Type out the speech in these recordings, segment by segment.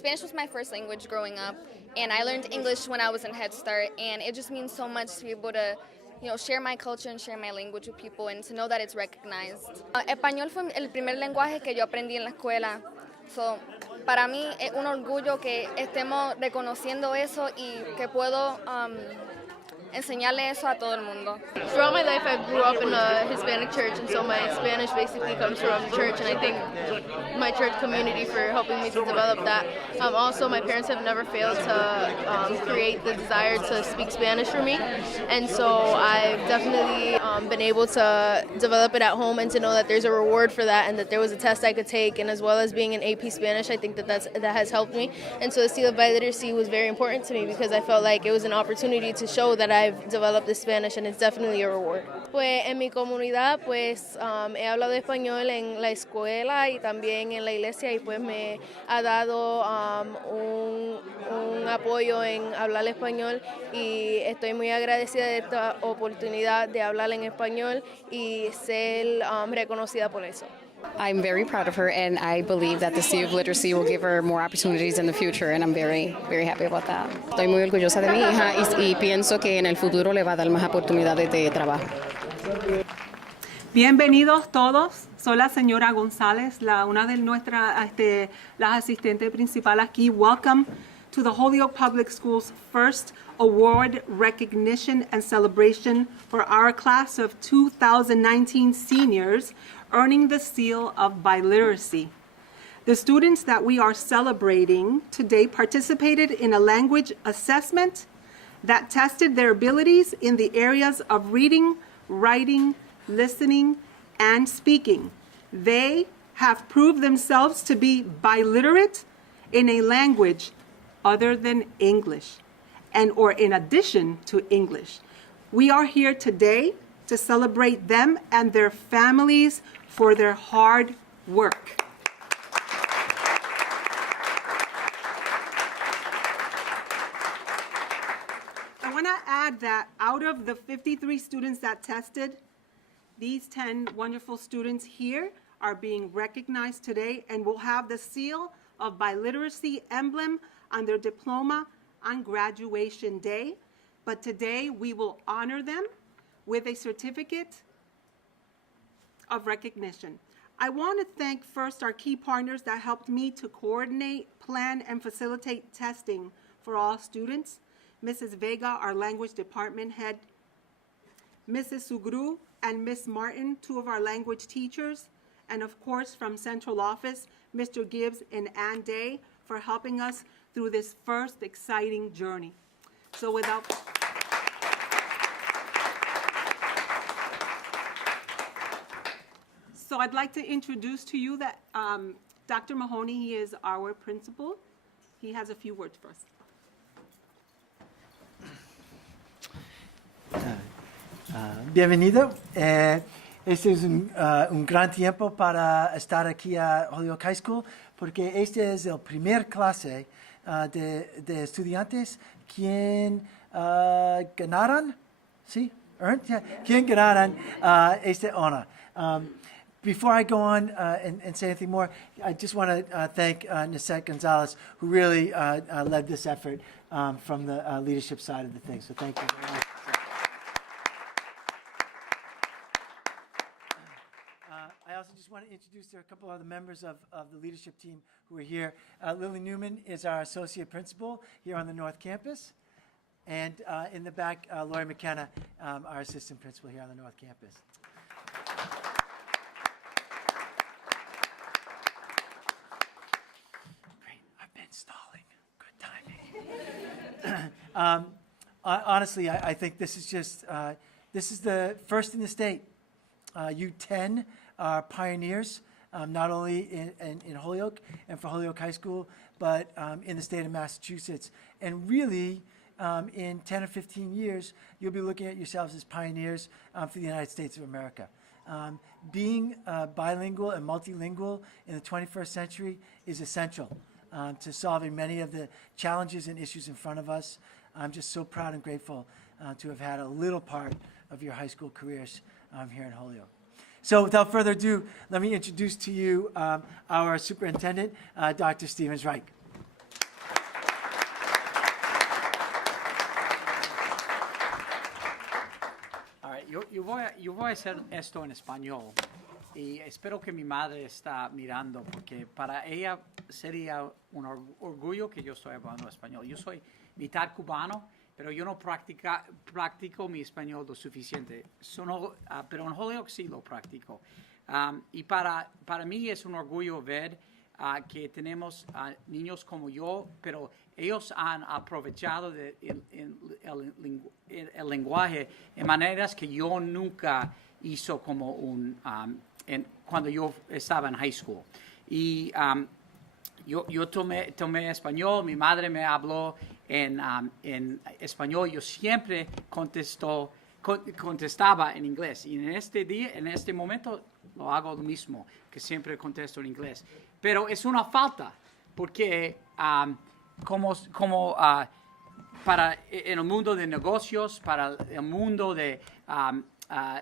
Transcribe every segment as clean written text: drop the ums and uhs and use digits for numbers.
Spanish was my first language growing up, and I learned English when I was in Head Start, and it just means so much to be able to share my culture and share my language with people and to know that it's recognized. Español fue el primer lenguaje que yo aprendí en la escuela. So, para mí es un orgullo que estemos reconociendo eso y que puedo enseñarle eso a todo el mundo. Throughout my life, I grew up in a Hispanic church, and so my Spanish basically comes from church, and I thank my church community for helping me to develop that. Also, my parents have never failed to create the desire to speak Spanish for me, and so I've definitely been able to develop it at home and to know that there's a reward for that and that there was a test I could take, and as well as being in AP Spanish, I think that has helped me. And so the Seal of Biliteracy was very important to me because I felt like it was an opportunity to show that I've developed the Spanish, and it's definitely a reward. Pues en mi comunidad pues he hablado español en la escuela y también en la iglesia, y pues me ha dado un apoyo en hablar español, y estoy muy agradecida de esta oportunidad de hablar en español y ser reconocida por eso. I'm very proud of her, and I believe that the Seal of Literacy will give her more opportunities in the future, and I'm very, very happy about that. Estoy muy orgullosa de mi hija y pienso que en el futuro le va a dar más oportunidades de trabajo. Bienvenidos todos. Soy la señora González, una de nuestras las asistentes principales aquí. Welcome to the Holyoke Public Schools first award recognition and celebration for our class of 2019 seniors earning the Seal of Biliteracy. The students that we are celebrating today participated in a language assessment that tested their abilities in the areas of reading, writing, listening, and speaking. They have proved themselves to be biliterate in a language other than English, or in addition to English. We are here today to celebrate them and their families for their hard work. I want to add that out of the 53 students that tested, these 10 wonderful students here are being recognized today and will have the Seal of Biliteracy emblem on their diploma on graduation day. But today we will honor them with a certificate of recognition. I want to thank first our key partners that helped me to coordinate, plan, and facilitate testing for all students. Mrs. Vega, our language department head, Mrs. Sugru and Miss Martin, two of our language teachers, and of course from central office, Mr. Gibbs and Ann Day for helping us through this first exciting journey. So I'd like to introduce to you that Dr. Mahoney, he is our principal. He has a few words for us. Bienvenido. Este es un gran tiempo para estar aquí a Holyoke High School, porque este es el primer clase de estudiantes quien ganaron, ¿sí? Earned? Yeah. Quien ganaron este honor. Before I go on and say anything more, I just want to thank Nissette Gonzalez, who really led this effort from the leadership side of the thing. So thank you very much. I also just want to introduce there are a couple other members of the leadership team who are here. Lily Newman is our associate principal here on the North Campus. And in the back, Lori McKenna, our assistant principal here on the North Campus. Great, I've been stalling. Good timing. Honestly, I think this is just, this is the first in the state. You 10 are pioneers, not only in Holyoke and for Holyoke High School, but in the state of Massachusetts. And really, in 10 or 15 years, you'll be looking at yourselves as pioneers for the United States of America. Being bilingual and multilingual in the 21st century is essential to solving many of the challenges and issues in front of us. I'm just so proud and grateful to have had a little part of your high school careers here in Holyoke. So without further ado, let me introduce to you our superintendent, Dr. Zrike. yo voy a hacer esto en español y espero que mi madre está mirando porque para ella sería un orgullo que yo estoy hablando español. Yo soy mitad cubano, pero yo no practico mi español lo suficiente. Pero en Holyoke sí lo practico. Y para mí es un orgullo ver que tenemos niños como yo, pero ellos han aprovechado el lenguaje en maneras que yo nunca hizo como cuando yo estaba en high school. Y yo tomé español, mi madre me habló en español, yo siempre contestaba en inglés. Y en este momento lo hago lo mismo, que siempre contesto en inglés. Pero es una falta, porque para en el mundo de negocios, para el mundo de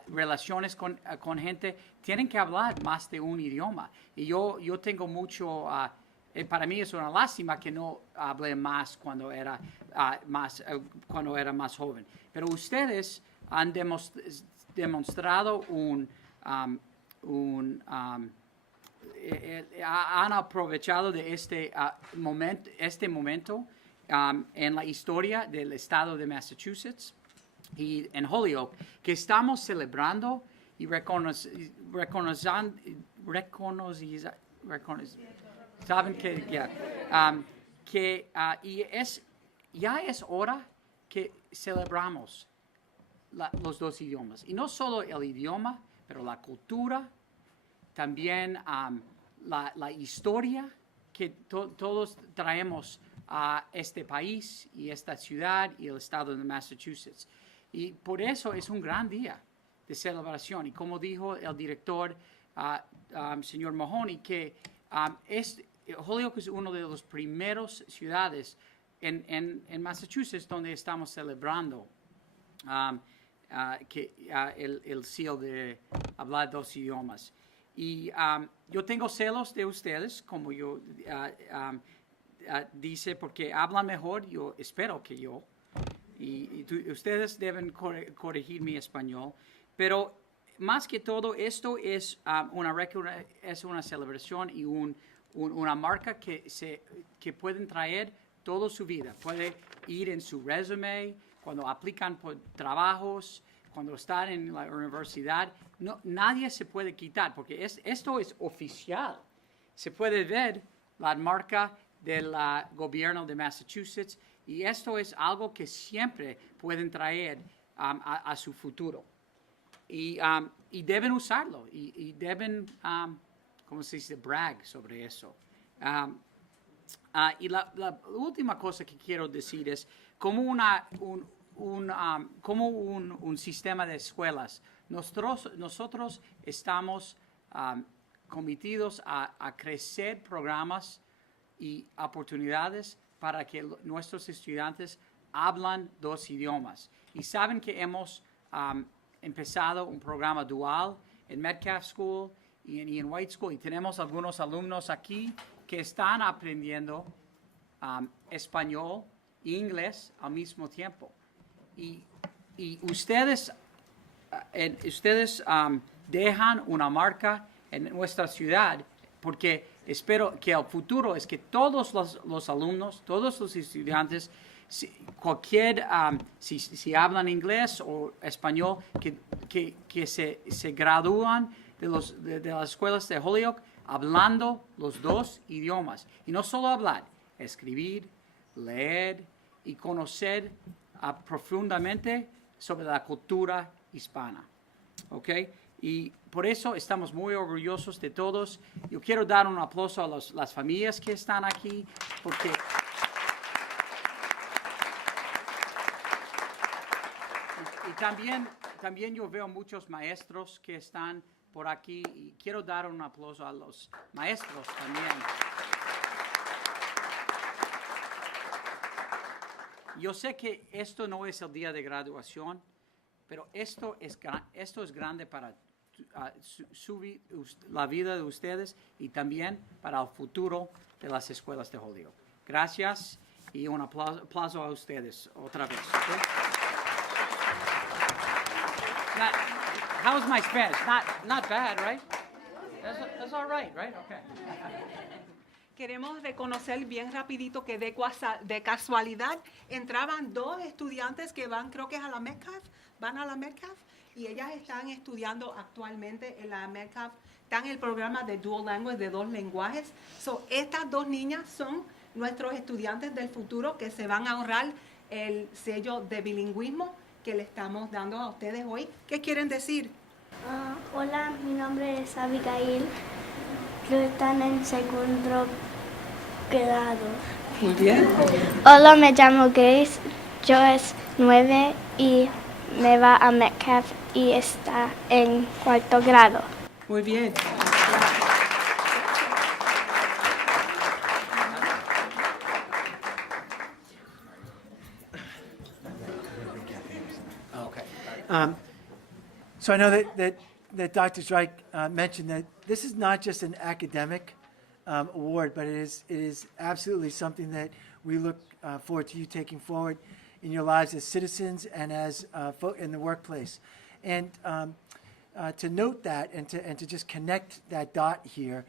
relaciones con gente, tienen que hablar más de un idioma. Y yo tengo mucho, para mí es una lástima que no hablé más cuando era más joven. Pero ustedes han demostrado han aprovechado de este momento en la historia del estado de Massachusetts y en Holyoke, que estamos celebrando y saben que ya es hora que celebramos los dos idiomas. Y no solo el idioma, pero la cultura, también la historia que todos traemos a este país y esta ciudad y el estado de Massachusetts. Y por eso es un gran día de celebración. Y como dijo el director, señor Mahoney, que Holyoke es una de las primeras ciudades en Massachusetts donde estamos celebrando el seal de hablar dos idiomas. Y yo tengo celos de ustedes, como yo dice, porque hablan mejor, yo espero que yo. Y ustedes deben corregir mi español. Pero más que todo, esto es una celebración y una marca que pueden traer toda su vida. Puede ir en su resume, cuando aplican por trabajos, cuando están en la universidad. No, nadie se puede quitar, porque esto es oficial. Se puede ver la marca del gobierno de Massachusetts, y esto es algo que siempre pueden traer a su futuro. Y deben usarlo, y deben, ¿cómo se dice?, brag sobre eso. Y la última cosa que quiero decir es, como un sistema de escuelas, nosotros estamos cometidos a crecer programas y oportunidades para que nuestros estudiantes hablan dos idiomas. Y saben que hemos empezado un programa dual en Metcalf School y en White School, y tenemos algunos alumnos aquí que están aprendiendo español e inglés al mismo tiempo. Y ustedes dejan una marca en nuestra ciudad, porque espero que el futuro es que todos los alumnos, todos los estudiantes, si hablan inglés o español, que se gradúan de las escuelas de Holyoke hablando los dos idiomas. Y no solo hablar, escribir, leer y conocer profundamente sobre la cultura hispana. ¿Ok? Y por eso estamos muy orgullosos de todos. Yo quiero dar un aplauso a las familias que están aquí, porque y también yo veo muchos maestros que están por aquí, y quiero dar un aplauso a los maestros también. Yo sé que esto no es el día de graduación, pero esto es grande para la vida de ustedes y también para el futuro de las escuelas de Holyoke. Gracias, y un aplauso a ustedes otra vez. ¿Okay? How's my Spanish? Not bad, right? That's all right, right? Okay. Queremos reconocer bien rapidito que de casualidad entraban dos estudiantes que van, creo que es a la Metcalf, van a la Metcalf, y ellas están estudiando actualmente en la Metcalf, están en el programa de Dual Language de 2 lenguajes. So, estas dos niñas son nuestros estudiantes del futuro que se van a ahorrar el sello de bilingüismo que le estamos dando a ustedes hoy. ¿Qué quieren decir? Hola, mi nombre es Abigail. Yo estoy en segundo grado. Muy bien. Hola, me llamo Grace. Yo es 9 y me va a Metcalf y está en 4º grado. Muy bien. So I know that Dr. Zrike mentioned that this is not just an academic award, but it is absolutely something that we look forward to you taking forward in your lives as citizens and as in the workplace. And to note that and to just connect that dot here,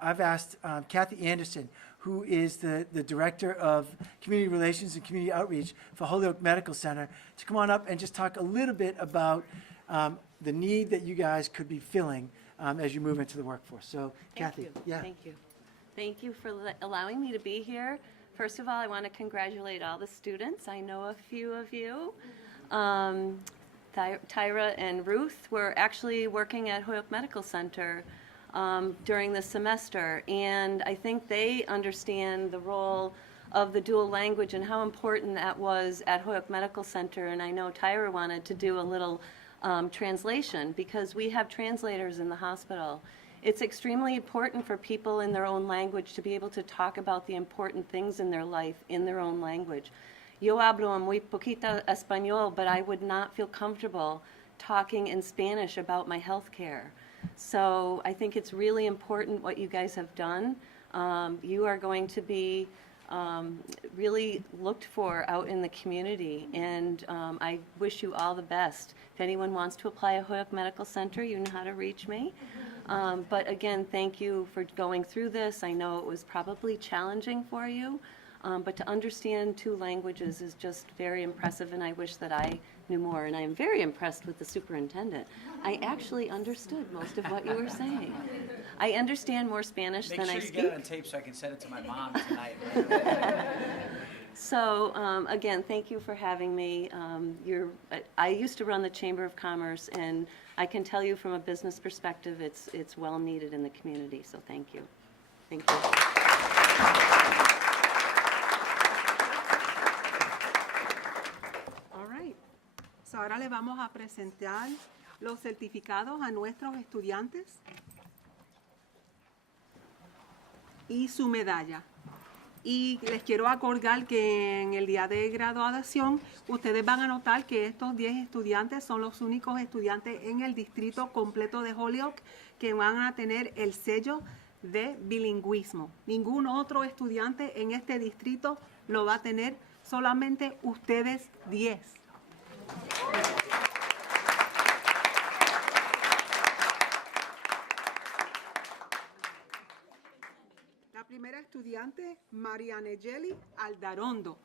I've asked Kathleen Anderson, who is the Director of Community Relations and Community Outreach for Holyoke Medical Center, to come on up and just talk a little bit about the need that you guys could be filling as you move into the workforce. So, Kathy. Yeah. Thank you. Thank you for allowing me to be here. First of all, I want to congratulate all the students. I know a few of you. Tyra and Ruth were actually working at Holyoke Medical Center during the semester, and I think they understand the role of the dual language and how important that was at Holyoke Medical Center. And I know Tyra wanted to do a little translation because we have translators in the hospital. It's extremely important for people in their own language to be able to talk about the important things in their life in their own language. Yo hablo muy poquito español, but I would not feel comfortable talking in Spanish about my health care. So I think it's really important what you guys have done. You are going to be really looked for out in the community, and I wish you all the best. If anyone wants to apply at Holyoke Medical Center, you know how to reach me. But again, thank you for going through this. I know it was probably challenging for you, but to understand 2 languages is just very impressive, and I wish that I knew more. And I am very impressed with the superintendent. I actually understood most of what you were saying. I understand more Spanish than I speak. Make sure you get it on tape so I can send it to my mom tonight. So again, thank you for having me. I used to run the Chamber of Commerce, and I can tell you from a business perspective, it's well needed in the community. So thank you. Thank you. All right. So ahora le vamos a presentar los certificados a nuestros estudiantes y su medalla. Y les quiero acordar que en el día de graduación ustedes van a notar que estos 10 estudiantes son los únicos estudiantes en el distrito completo de Holyoke que van a tener el sello de bilingüismo. Ningún otro estudiante en este distrito lo va a tener, solamente ustedes 10. La primera estudiante, María Negeli Aldarondo.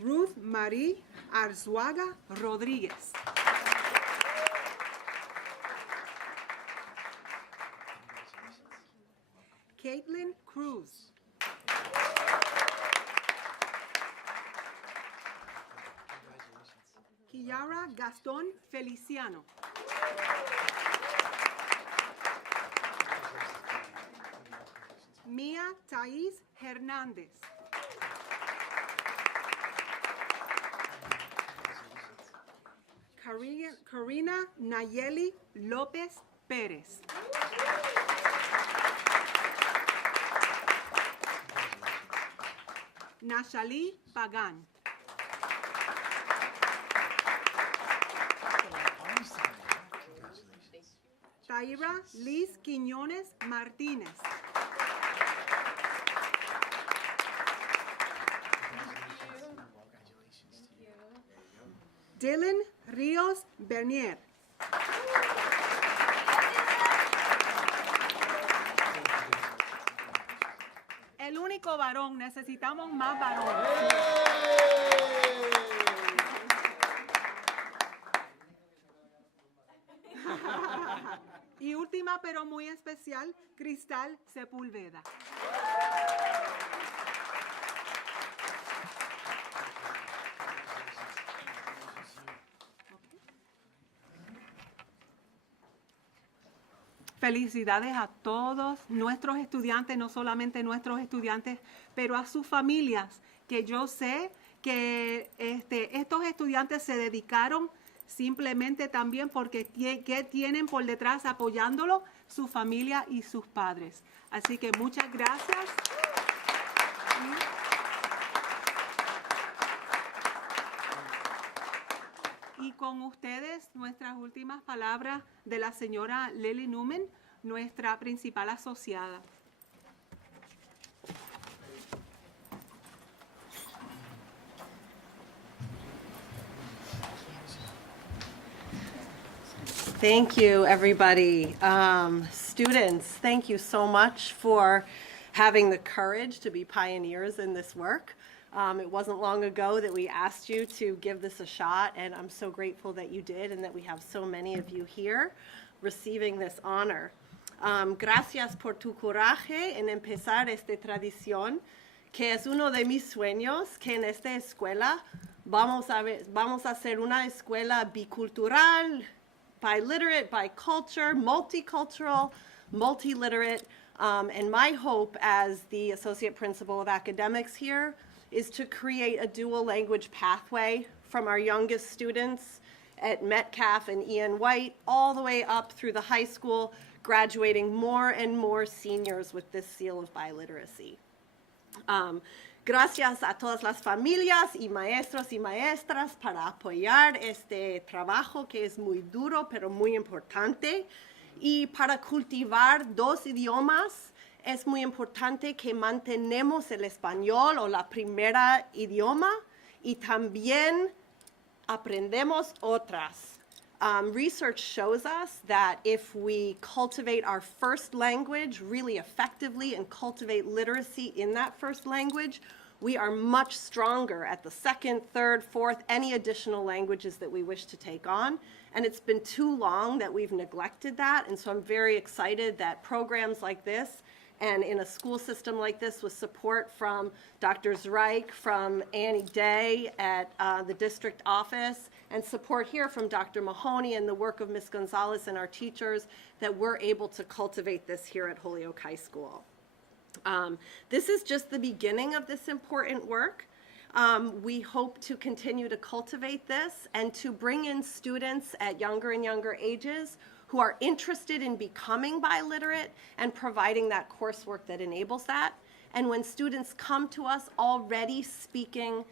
Ruth Marie Arzuaga Rodríguez. Katelynn Cruz. Kiara Gastón Feliciano. Mia Thais Hernández. Karina Nayeli López Pérez. Nashali Pagán. Taira Liz Quiñones Martínez. Dylan Rios Bernier. El único varón, necesitamos más varones. Y última, pero muy especial, Cristal Sepúlveda. Felicidades a todos nuestros estudiantes, no solamente nuestros estudiantes, pero a sus familias, que yo sé que estos estudiantes se dedicaron simplemente también porque que tienen por detrás apoyándolo su familia y sus padres. Así que muchas gracias. Y con ustedes nuestras últimas palabras de la señora Lily Newman, nuestra principal asociada. Thank you, everybody. Students, thank you so much for having the courage to be pioneers in this work. It wasn't long ago that we asked you to give this a shot, and I'm so grateful that you did and that we have so many of you here receiving this honor. Gracias por tu coraje en empezar esta tradición, que es uno de mis sueños, que en esta escuela vamos a hacer una escuela bicultural, biliterate, biculture, multicultural, multiliterate, and my hope as the Associate Principal of Academics here is to create a dual language pathway from our youngest students at Metcalf and Ian White all the way up through the high school, graduating more and more seniors with this seal of biliteracy. Gracias a todas las familias y maestros y maestras para apoyar este trabajo que es muy duro pero muy importante. Y para cultivar dos idiomas, es muy importante que mantenemos el español o la primera idioma y también aprendemos otras. Research shows us that if we cultivate our first language really effectively and cultivate literacy in that first language, we are much stronger at the second, third, fourth, any additional languages that we wish to take on. And it's been too long that we've neglected that. And so I'm very excited that programs like this and in a school system like this with support from Dr. Zrike, from Ed.D at the district office, and support here from Dr. Mahoney and the work of Ms. Gonzalez and our teachers, that we're able to cultivate this here at Holyoke High School. This is just the beginning of this important work. We hope to continue to cultivate this and to bring in students at younger and younger ages who are interested in becoming biliterate and providing that coursework that enables that. And when students come to us already speaking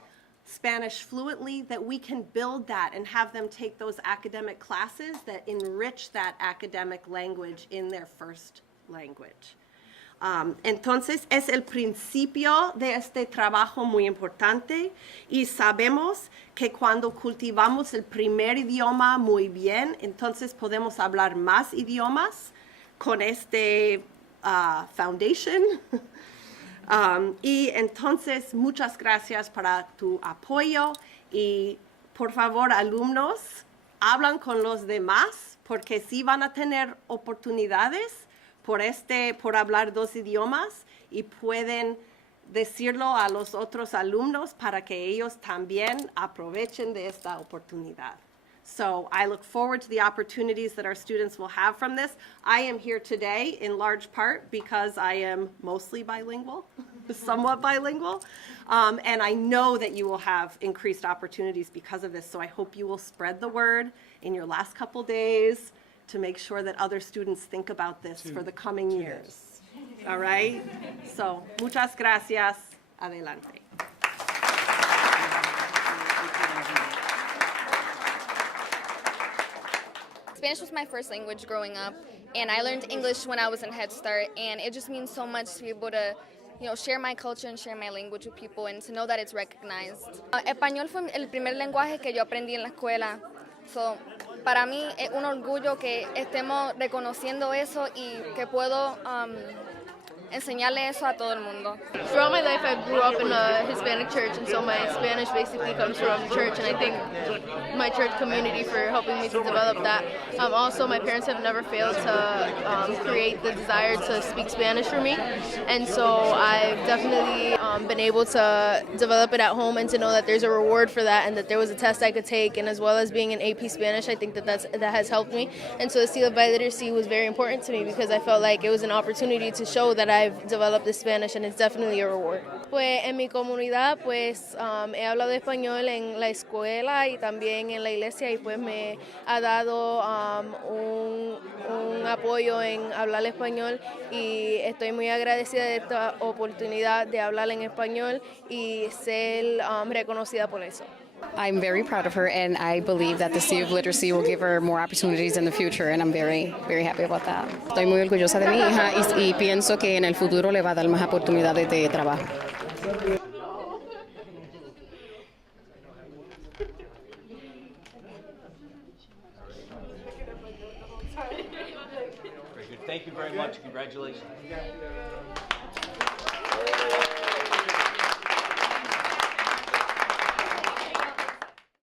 Spanish fluently, that we can build that and have them take those academic classes that enrich that academic language in their first language. Entonces, es el principio de este trabajo muy importante y sabemos que cuando cultivamos el primer idioma muy bien, entonces podemos hablar más idiomas con este foundation. Y entonces, muchas gracias para tu apoyo y, por favor, alumnos, hablan con los demás porque sí van a tener oportunidades por hablar dos idiomas y pueden decirlo a los otros alumnos para que ellos también aprovechen de esta oportunidad. So I look forward to the opportunities that our students will have from this. I am here today in large part because I am mostly bilingual, somewhat bilingual, and I know that you will have increased opportunities because of this, so I hope you will spread the word in your last couple days to make sure that other students think about this for the coming years. All right? So, muchas gracias. Adelante. Spanish was my first language growing up, and I learned English when I was in Head Start, and it just means so much to be able to, share my culture and share my language with people and to know that it's recognized. Español fue el primer lenguaje que yo aprendí en la escuela. So, para mí es un orgullo que estemos reconociendo eso y que puedo enseñarle eso a todo el mundo. Throughout my life, I grew up in a Hispanic church, and so my Spanish basically comes from church, and I thank my church community for helping me to develop that. Also, my parents have never failed to create the desire to speak Spanish for me, and so I've definitely been able to develop it at home and to know that there's a reward for that and that there was a test I could take, and as well as being in AP Spanish, I think that has helped me. And so the Seal of Biliteracy was very important to me because I felt like it was an opportunity to show that I've developed the Spanish, and it's definitely a reward. Pues en mi comunidad pues he hablado español en la escuela y también en la iglesia, y pues me ha dado un apoyo en hablar español, y estoy muy agradecida de esta oportunidad de hablar en español y ser reconocida por eso. I'm very proud of her, and I believe that the Seal of Biliteracy will give her more opportunities in the future, and I'm very, very happy about that. Estoy muy orgullosa de mi hija y pienso que en el futuro le va a dar más oportunidades de trabajo. Very good. Thank you very much. Congratulations.